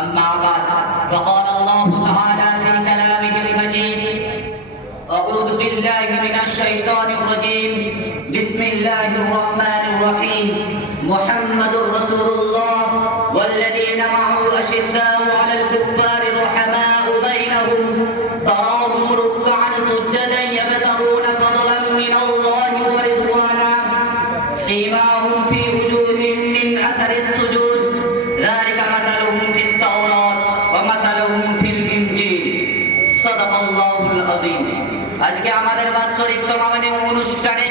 أما بعد فقال الله تعالى في كلامه المجيد أعوذ بالله من الشيطان الرجيم. بسم الله الرحمن الرحيم. محمد رسول الله والذين معه أشداء على الكفار رحماء بينهم. تراهم ركعا سجدا يبتغون فضلا من الله ورضوانا. سيماهم في وجوههم من أثر السجود. আজকে আমাদের বাৎসরিক সমাবেনে অনুষ্ঠানে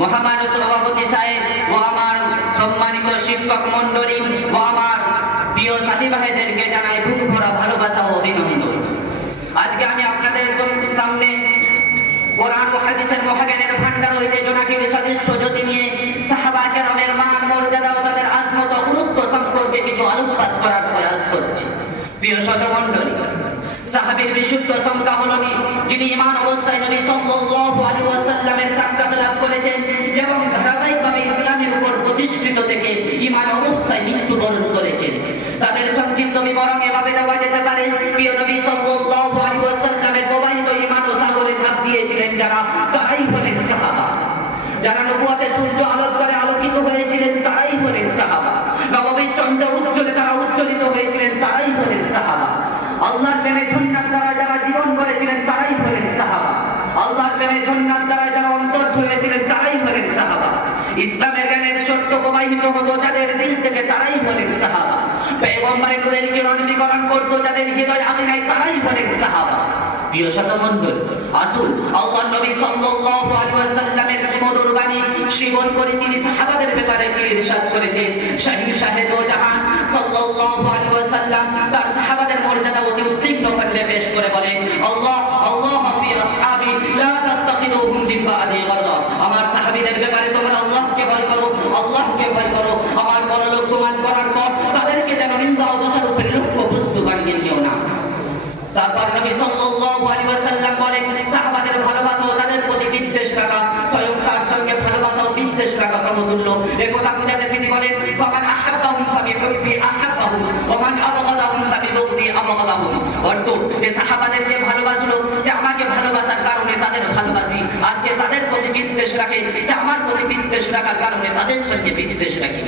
মহামানব সভাপতি সাহেব ও আমার সম্মানিত শিক্ষক মণ্ডলী ও আমার প্রিয় সাথী ভাইদেরকে জানাই বুক ভরা ভালোবাসা ও অভিনন্দন। আজকে আমি আপনাদের সামনে কোরআন ও হাদিসের মহাজ্ঞানের ভান্ডার হইতে জোনাকির সদস্য যদি নিয়ে সাহাবা কেরামের মান, মর্যাদা ও তাদের আজমত গুরুত্ব সম্পর্কে কিছু আলোকপাত করার প্রয়াস করছি। প্রিয় শতমণ্ডলী সাহাবীর বিশুদ্ধ সংখ্যা হলো যিনি ইমান অবস্থায় নবী সাল্লাল্লাহু আলাইহি ওয়াসাল্লামের সাক্ষাৎ লাভ করেছেন এবং ধারাবাহিকভাবে ইসলামের উপর প্রতিষ্ঠিত থেকে ইমান অবস্থায় মৃত্যুবরণ করেছেন। তাদের সংক্ষিপ্ত বিবরণ এভাবে দেওয়া যেতে পারে, প্রিয় নবী সাল্লাল্লাহু আলাইহি ওয়াসাল্লামের প্রবাহিত ইমান ও সাগরে ঝাঁপ দিয়েছিলেন যারা তারাই হলেন সাহাবা। যারা নবুয়াতে সূর্য আলোক করে আলোকিত হয়েছিলেন তারাই হলেন সাহাবা। নববীর চন্দ্র উজ্জ্বলে তারা উজ্জ্বলিত হয়েছিলেন তারাই হলেন সাহাবা। আল্লাহর প্রেমে ঝন্নার দ্বারা যারা জীবন করেছিলেন, তারাই হলেন সাহাবা। আল্লাহর প্রেমে ঝন্নার দ্বারা যারা অন্তর হয়েছিলেন তারাই হলেন সাহাবা। ইসলামের জ্ঞানের সত্য প্রবাহিত হতো যাদের দিল থেকে, তারাই হলেন সাহাবা। পেগম্বরের নূরের কিরণ বিকরণ করতো যাদের হৃদয় আমিনায়, তারাই হলেন সাহাবা। প্রিয় শতমণ্ডল আসুন আল্লাহ নবী সাল্লাল্লাহু আলাইহি ওয়াসাল্লামের সুমধুর বাণী শ্রবণ করে তিনি সাহাবাদের ব্যাপারে কি ইরশাদ করেছেন। শাহী শাহেদ জাহান সাল্লাল্লাহু আলাইহি আমার ব্যাপারে তোমরা আল্লাহকে ভয় করো, আল্লাহকে ভয় করো। আমার পরলোক প্রমাণ করার পর তাদেরকে যেন নিন্দা ও দোষারোপের লক্ষ্য বস্তু বানিয়ে নিও না। তারপর নবী সাল্লাল্লাহু আলাইহি ওয়াসাল্লাম বলেন, সাহাবাদের ভালোবাসা ও তাদের প্রতি বিদ্বেষ রাখা, স্বয়ং তার সঙ্গে ভালোবাসা ও বিদ্বেষ রাখা সমতুল্য। একথা বুঝাতে তিনি বলেন, ফামান আহাব্বাহুম ফাবিহুব্বি আহাব্বাহুম ওয়া মান আবগাদাহুম ফাবিবুগদি আবগাদাহুম। অর্থ, যে সাহাবাদেরকে ভালোবাসলো, সে আমাকে ভালোবাসার কারণে তাদের ভালোবাসি আর যে তাদের প্রতি বিদ্বেষ রাখে, সে আমার প্রতি বিদ্বেষ রাখার কারণে তাদের সঙ্গে বিদ্বেষ রাখি।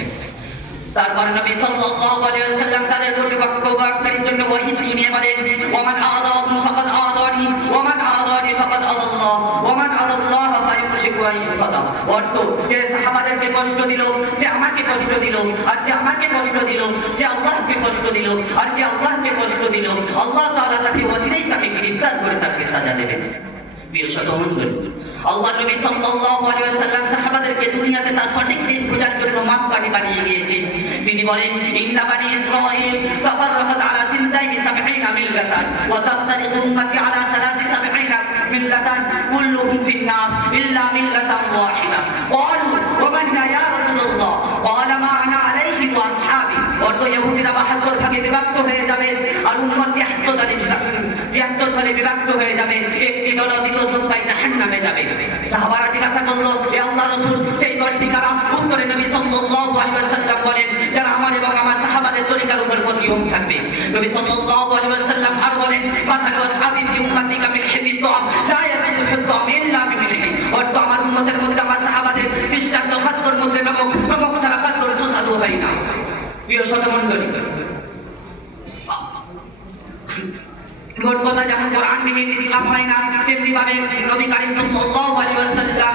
তারপর নবী সাল্লাল্লাহু আলাইহি ওয়াসাল্লাম তাদের প্রতিপক্ষ বাক্যের জন্য ওহী শুনিয়ে বলেন, ওমান আদাহুম ফাকাদ আদানি, ওমান আদানি ফাকাদ আদাল্লাহ, ওমান আদাল্লাহ ফায়ুশিকু আন ইউফাদা। অর্থ, যে সাহাবাদেরকে কষ্ট দিল, সে আমাকে কষ্ট দিল, আর যে আমাকে কষ্ট দিল, সে আল্লাহকে কষ্ট দিল, আর যে আল্লাহকে কষ্ট দিল, আল্লাহ তাআলা তাকে অচিরেই তাকে গ্রেফতার করে তাকে সাজা দেবেন। প্রিয় সহমণ্ডল আল্লাহ নবী সাল্লাল্লাহু আলাইহি ওয়াসাল্লাম সাহাবাদেরকে দুনিয়াতে তার সঠিক দিন খোঁজার জন্য মাপকাঠি বানিয়ে গিয়েছেন তিনি বলেন, ইন্না বানি ইসরাঈল তাফাররাকাত আলা 72 মিল্লাতান ওয়া তাফতারিকু উম্মতি আলা 73 كلهم في النار إلا ملة واحدة. قالوا, ومن يا رسول الله؟ قال, ما أنا عليه وأصحابي. অর্থ ইহুদিরা বাহাত্তর ভাগে বিভক্ত হয়ে যাবে আর উম্মত তিয়াত্তর দলে তিয়াত্তর দলে বিভক্ত হয়ে যাবে। একটি দল দ্বিতীয় সবাই জাহান নামে যাবে। সাহাবারা জিজ্ঞাসা করল, এ আল্লাহ রসুল, সেই দলটি কারা? উত্তরে নবী সাল্লাল্লাহু আলাইহি ওয়াসাল্লাম বলেন, যারা আমার এবং আমার সাহাবাদের তরিকার উপর প্রতিহম থাকবে। নবী সাল্লাল্লাহু আলাইহি ওয়াসাল্লাম আর বলেন কথা কথা আদি উম্মতি প্রিয় মোট কথা যেমন কোরআন বিহীন ইসলাম হয় না তেমনি ভাবে নবী কারীম সাল্লাল্লাহু আলাইহি ওয়াসাল্লাম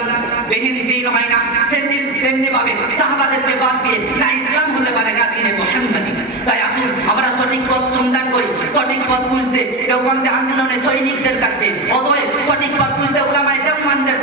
বিহীন হয় না তেমনি ভাবে সাহাবাদেরকে বাদ দিয়ে, না, ইসলাম পারে না, মুহাম্মাদি। তাই আসুন, আমরা সঠিক পথ সন্ধান করি, সঠিক পথ বুঝতে দেওবন্দে আন্দোলনের সৈনিকদের কাছে, অতএব সঠিক পথ বুঝতে উলামায়ে দেওবন্দের